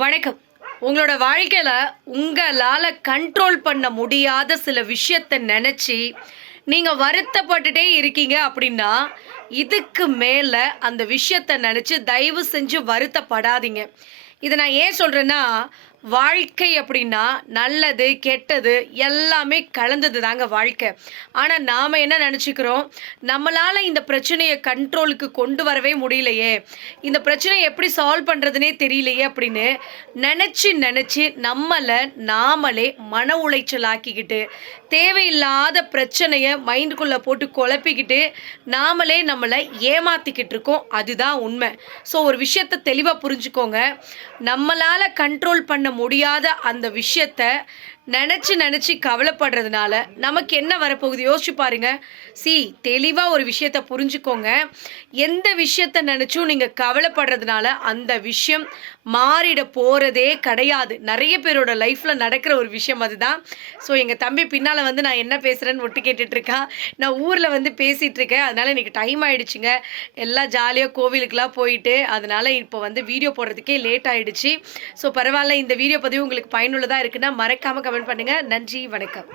வணக்கம். உங்களோட வாழ்க்கையில் உங்களால் கண்ட்ரோல் பண்ண முடியாத சில விஷயத்தை நினச்சி நீங்கள் வருத்தப்பட்டுட்டே இருக்கீங்க அப்படின்னா இதுக்கு மேலே அந்த விஷயத்தை நினச்சி தயவு செஞ்சு வருத்தப்படாதீங்க. இதை நான் ஏன் சொல்கிறேன்னா வாழ்க்கை அப்படின்னா நல்லது கெட்டது எல்லாமே கலந்தது தாங்க வாழ்க்கை. ஆனால் நாம் என்ன நினச்சிக்கிறோம்? நம்மளால் இந்த பிரச்சனையை கண்ட்ரோலுக்கு கொண்டு வரவே முடியலையே. இந்த பிரச்சனையை எப்படி சால்வ் பண்ணுறதுனே தெரியலையே அப்படின்னு நினச்சி நினச்சி நம்மளை நாமளே மன உளைச்சல் ஆக்கிக்கிட்டு தேவையில்லாத பிரச்சனையை மைண்டுக்குள்ளே போட்டு குழப்பிக்கிட்டு நாமளே நம்மளை ஏமாத்திக்கிட்டு இருக்கோம். அதுதான் உண்மை. ஸோ ஒரு விஷயத்தை தெளிவாக புரிஞ்சுக்கோங்க. நம்மளால் கண்ட்ரோல் பண்ண முடியாத அந்த விஷயத்த நினச்சி நினச்சி கவலைப்படுறதுனால நமக்கு என்ன வரப்போகுது? யோசிச்சு பாருங்க. சி தெளிவாக ஒரு விஷயத்த புரிஞ்சுக்கோங்க. எந்த விஷயத்த நினச்சும் நீங்கள் கவலைப்படுறதுனால அந்த விஷயம் மாறிட போகிறதே கிடையாது. நிறைய பேரோட லைஃப்பில் நடக்கிற ஒரு விஷயம் அதுதான். ஸோ எங்கள் தம்பி பின்னால் வந்து நான் என்ன பேசுகிறேன்னு ஒட்டு கேட்டுட்டு இருக்கான் நான் ஊரில் வந்து பேசிகிட்ருக்கேன் அதனால் இன்றைக்கி டைம் ஆகிடுச்சுங்க எல்லாம் ஜாலியாக கோவிலுக்கெலாம் போயிட்டு அதனால் இப்போ வந்து வீடியோ போடுறதுக்கே லேட் ஆகிடுச்சு ஸோ பரவாயில்ல இந்த வீடியோ பதிவு உங்களுக்கு பயனுள்ளதாக இருக்குன்னா மறக்காமல் கமெண்ட் பண்ணுங்கள் நன்றி வணக்கம்.